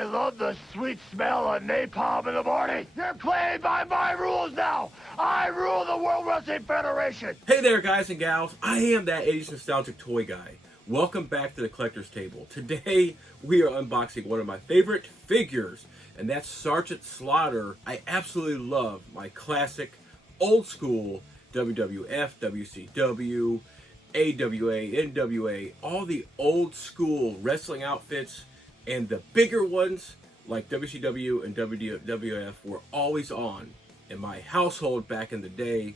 I love the sweet smell of napalm in the morning. You're playing by my rules now. I rule the World Wrestling Federation. Hey there, guys and gals. I am that 80s nostalgic toy guy. Welcome back to the Collector's Table. Today, we are unboxing one of my favorite figures, and that's Sergeant Slaughter. I absolutely love my classic, old school WWF, WCW, AWA, NWA, all the old school wrestling outfits, and the bigger ones like WCW and WWF were always on in my household back in the day.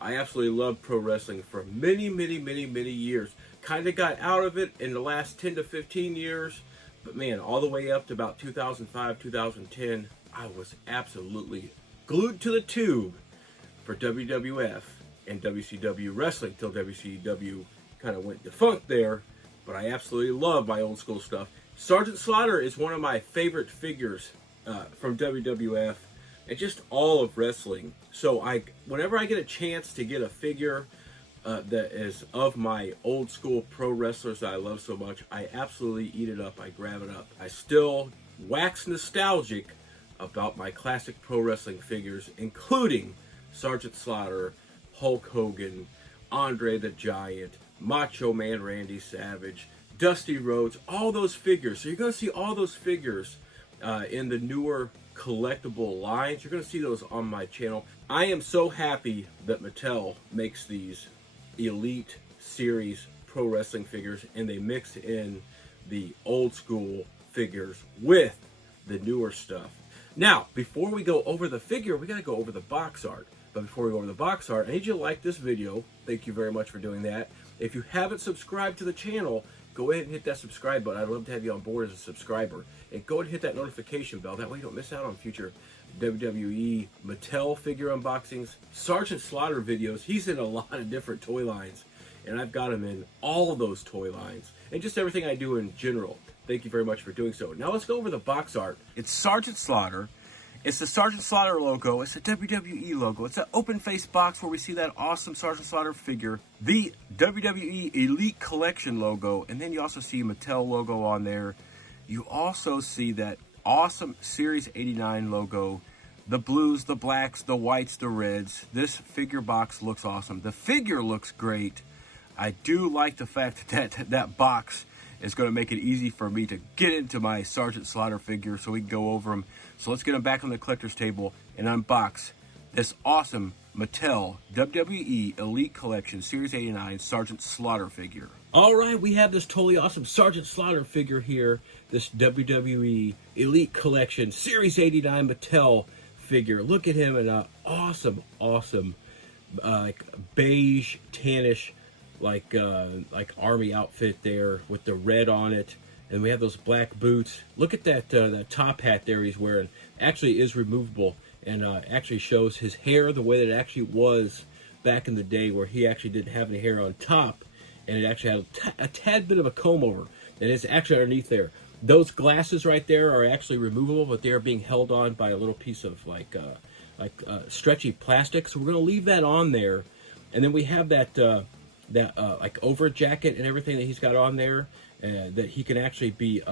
I absolutely loved pro wrestling for many years. Kind of got out of it in the last 10 to 15 years, but man, all the way up to about 2005, 2010, I was absolutely glued to the tube for WWF and WCW wrestling till WCW kind of went defunct there. But I absolutely love my old school stuff. Sergeant Slaughter is one of my favorite figures from WWF and just all of wrestling. So whenever I get a chance to get a figure that is of my old school pro wrestlers that I love so much, I absolutely eat it up. I grab it up. I still wax nostalgic about my classic pro wrestling figures, including Sergeant Slaughter, Hulk Hogan, Andre the Giant, Macho Man Randy Savage, Dusty Rhodes, all those figures. So you're going to see all those figures in the newer collectible lines. You're going to see those on my channel. I am so happy that Mattel makes these Elite Series pro wrestling figures, and they mix in the old school figures with the newer stuff. Now, before we go over the figure, we got to go over the box art. But before we go over the box art, I need you to like this video. Thank you very much for doing that. If you haven't subscribed to the channel, go ahead and hit that subscribe button. I'd love to have you on board as a subscriber. And go ahead and hit that notification bell. That way you don't miss out on future WWE Mattel figure unboxings, Sergeant Slaughter videos. He's in a lot of different toy lines, and I've got him in all of those toy lines, and just everything I do in general. Thank you very much for doing so. Now let's go over the box art. It's Sergeant Slaughter. It's the Sergeant Slaughter logo. It's the WWE logo. It's an open-face box where we see that awesome Sergeant Slaughter figure. The WWE Elite Collection logo. And then you also see Mattel logo on there. You also see that awesome Series 89 logo. The blues, the blacks, the whites, the reds. This figure box looks awesome. The figure looks great. I do like the fact that box is going to make it easy for me to get into my Sergeant Slaughter figure so we can go over them. So let's get them back on the collector's table and unbox this awesome Mattel WWE Elite Collection Series 89 Sergeant Slaughter figure. All right, we have this totally awesome Sergeant Slaughter figure here. This WWE Elite Collection Series 89 Mattel figure. Look at him in an awesome like beige, tannish, like army outfit there with the red on it, and we have those black boots. Look at that that top hat there he's wearing. Actually is removable, and actually shows his hair the way that it actually was back in the day, where he actually didn't have any hair on top, and it actually had a tad bit of a comb over, and it's actually underneath there. Those glasses right there are actually removable, but they are being held on by a little piece of like stretchy plastic. So we're going to leave that on there, and then we have that like over jacket and everything that he's got on there, that he can actually be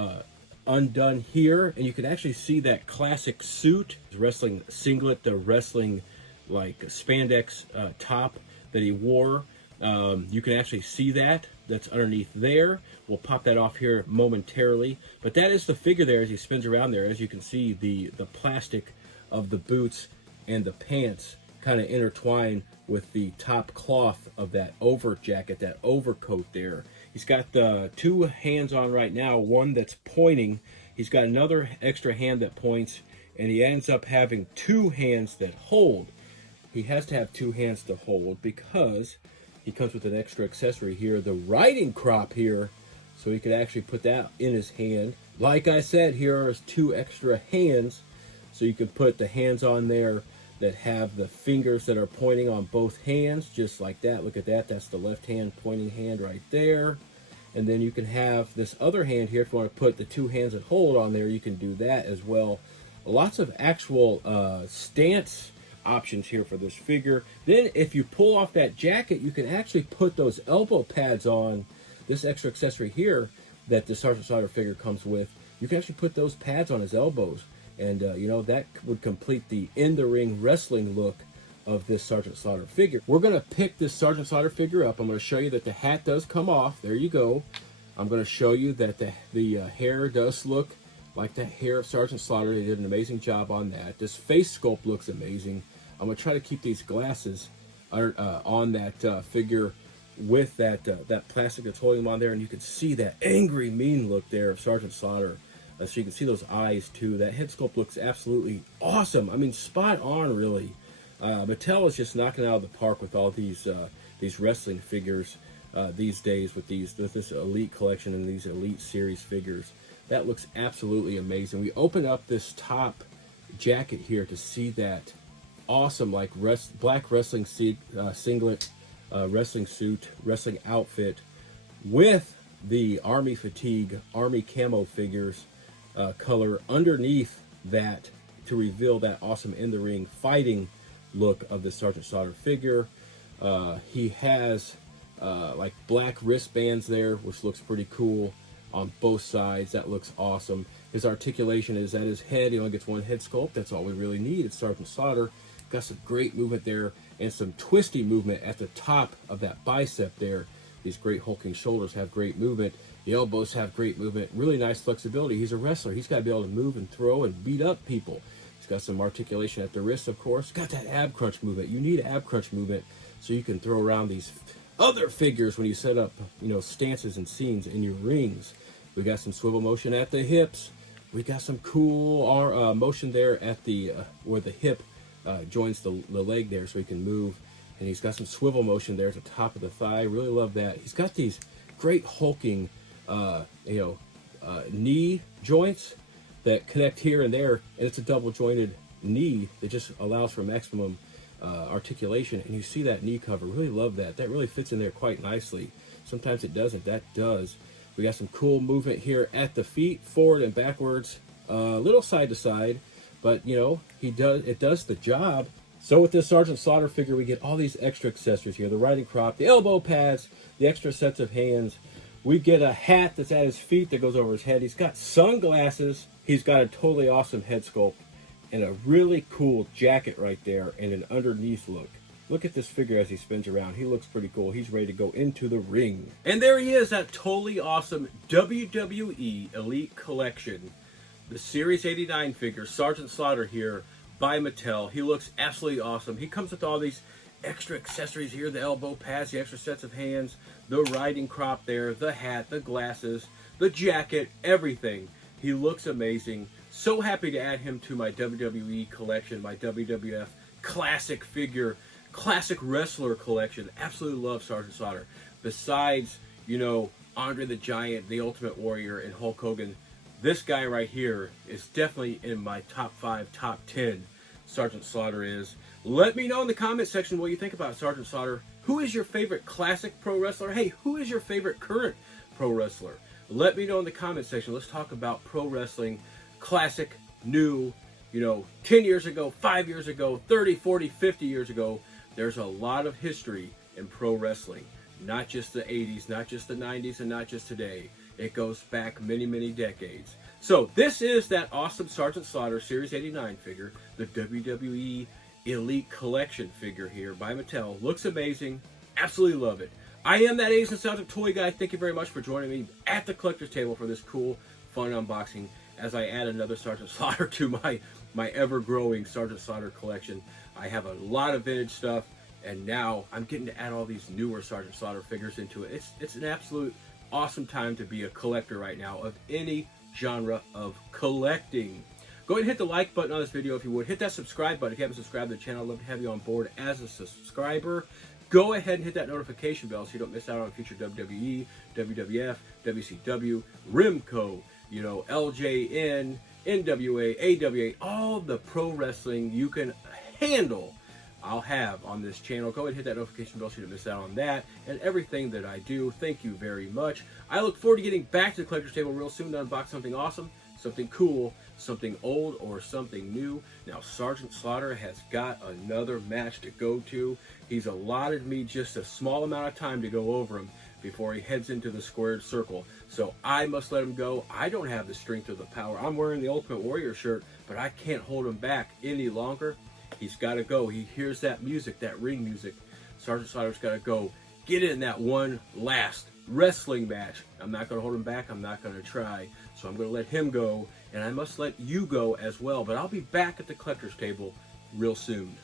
undone here, and you can actually see that classic suit, his wrestling singlet, the wrestling like spandex top that he wore. You can actually see that's underneath there. We'll pop that off here momentarily, but that is the figure there as he spins around there. As you can see, the plastic of the boots and the pants kind of intertwine with the top cloth of that over jacket, that overcoat there. He's got the two hands on right now, one that's pointing. He's got another extra hand that points, and he ends up having two hands that hold. He has to have two hands to hold because he comes with an extra accessory here, the riding crop here, so he could actually put that in his hand. Like I said, here are his two extra hands, so you could put the hands on there that have the fingers that are pointing on both hands, just like that. Look at that. That's the left hand pointing hand right there. And then you can have this other hand here. If you want to put the two hands that hold on there, you can do that as well. Lots of actual stance options here for this figure. Then if you pull off that jacket, you can actually put those elbow pads on, this extra accessory here that the Sergeant Slaughter figure comes with. you can actually put those pads on his elbows. And, that would complete the in-the-ring wrestling look of this Sergeant Slaughter figure. We're going to pick this Sergeant Slaughter figure up. I'm going to show you that the hat does come off. There you go. I'm going to show you that the hair does look like the hair of Sergeant Slaughter. They did an amazing job on that. This face sculpt looks amazing. I'm going to try to keep these glasses on that figure with that plastic that's holding them on there. And you can see that angry, mean look there of Sergeant Slaughter. So you can see those eyes too. That head sculpt looks absolutely awesome. I mean, spot on, really. Mattel is just knocking it out of the park with all these wrestling figures these days with this Elite collection and these Elite Series figures. That looks absolutely amazing. We open up this top jacket here to see that awesome like black wrestling singlet, wrestling suit, wrestling outfit with the Army fatigue, Army camo figures color underneath that to reveal that awesome in the ring fighting look of the Sergeant Slaughter figure. He has like black wristbands there, which looks pretty cool on both sides. That looks awesome. His articulation is at his head. He only gets one head sculpt. That's all we really need. It's Sergeant Slaughter. Got some great movement there and some twisty movement at the top of that bicep there. These great hulking shoulders have great movement. The elbows have great movement. Really nice flexibility. He's a wrestler. He's got to be able to move and throw and beat up people. He's got some articulation at the wrist, of course. Got that ab crunch movement. You need ab crunch movement so you can throw around these other figures when you set up, stances and scenes in your rings. We got some swivel motion at the hips. We got some cool motion there at the where the hip joins the leg there, so he can move. And he's got some swivel motion there at the top of the thigh. Really love that. He's got these great hulking, knee joints that connect here and there, and it's a double jointed knee that just allows for maximum articulation. And you see that knee cover. Really love that. That really fits in there quite nicely. Sometimes it doesn't. That does. We got some cool movement here at the feet, forward and backwards, a little side to side, but it does the job. So with this Sergeant Slaughter figure, we get all these extra accessories here: the riding crop, the elbow pads, the extra sets of hands. We get a hat that's at his feet that goes over his head. He's got sunglasses. He's got a totally awesome head sculpt and a really cool jacket right there and an underneath look. Look at this figure as he spins around. He looks pretty cool. He's ready to go into the ring. And there he is, that totally awesome WWE Elite Collection. The Series 89 figure, Sergeant Slaughter here by Mattel. He looks absolutely awesome. He comes with all these extra accessories here: the elbow pads, the extra sets of hands, the riding crop there, the hat, the glasses, the jacket, everything. He looks amazing. So happy to add him to my WWE collection, my WWF classic figure, classic wrestler collection. Absolutely love Sergeant Slaughter. Besides, Andre the Giant, the Ultimate Warrior, and Hulk Hogan, this guy right here is definitely in my top 5, top 10. Sergeant Slaughter is. Let me know in the comment section what you think about Sergeant Slaughter. Who is your favorite classic pro wrestler? Hey, who is your favorite current pro wrestler? Let me know in the comment section. Let's talk about pro wrestling, classic, new, 10 years ago, 5 years ago, 30, 40, 50 years ago. There's a lot of history in pro wrestling. Not just the 80s, not just the 90s, and not just today. It goes back many, many decades. So this is that awesome Sergeant Slaughter Series 89 figure, the WWE Elite Collection figure here by Mattel. Looks amazing. Absolutely love it. I am that 80s nostalgic toy guy. Thank you very much for joining me at the collector's table for this cool, fun unboxing as I add another Sergeant Slaughter to my ever-growing Sergeant Slaughter collection. I have a lot of vintage stuff, and now I'm getting to add all these newer Sergeant Slaughter figures into it. It's an absolute awesome time to be a collector right now of any genre of collecting. Go ahead and hit the like button on this video if you would. Hit that subscribe button if you haven't subscribed to the channel. I'd love to have you on board as a subscriber. Go ahead and hit that notification bell so you don't miss out on future WWE, WWF, WCW, Rimco, LJN, NWA, AWA, all the pro wrestling you can handle I'll have on this channel. Go ahead and hit that notification bell so you don't miss out on that and everything that I do. Thank you very much. I look forward to getting back to the collector's table real soon to unbox something awesome, something cool, something old, or something new. Now, Sergeant Slaughter has got another match to go to. He's allotted me just a small amount of time to go over him. before he heads into the squared circle. So I must let him go. I don't have the strength or the power. I'm wearing the Ultimate Warrior shirt, but I can't hold him back any longer. He's got to go. He hears that music, that ring music. Sergeant Slaughter's got to go get in that one last wrestling match. I'm not going to hold him back. I'm not going to try. So I'm going to let him go, and I must let you go as well. But I'll be back at the collector's table real soon.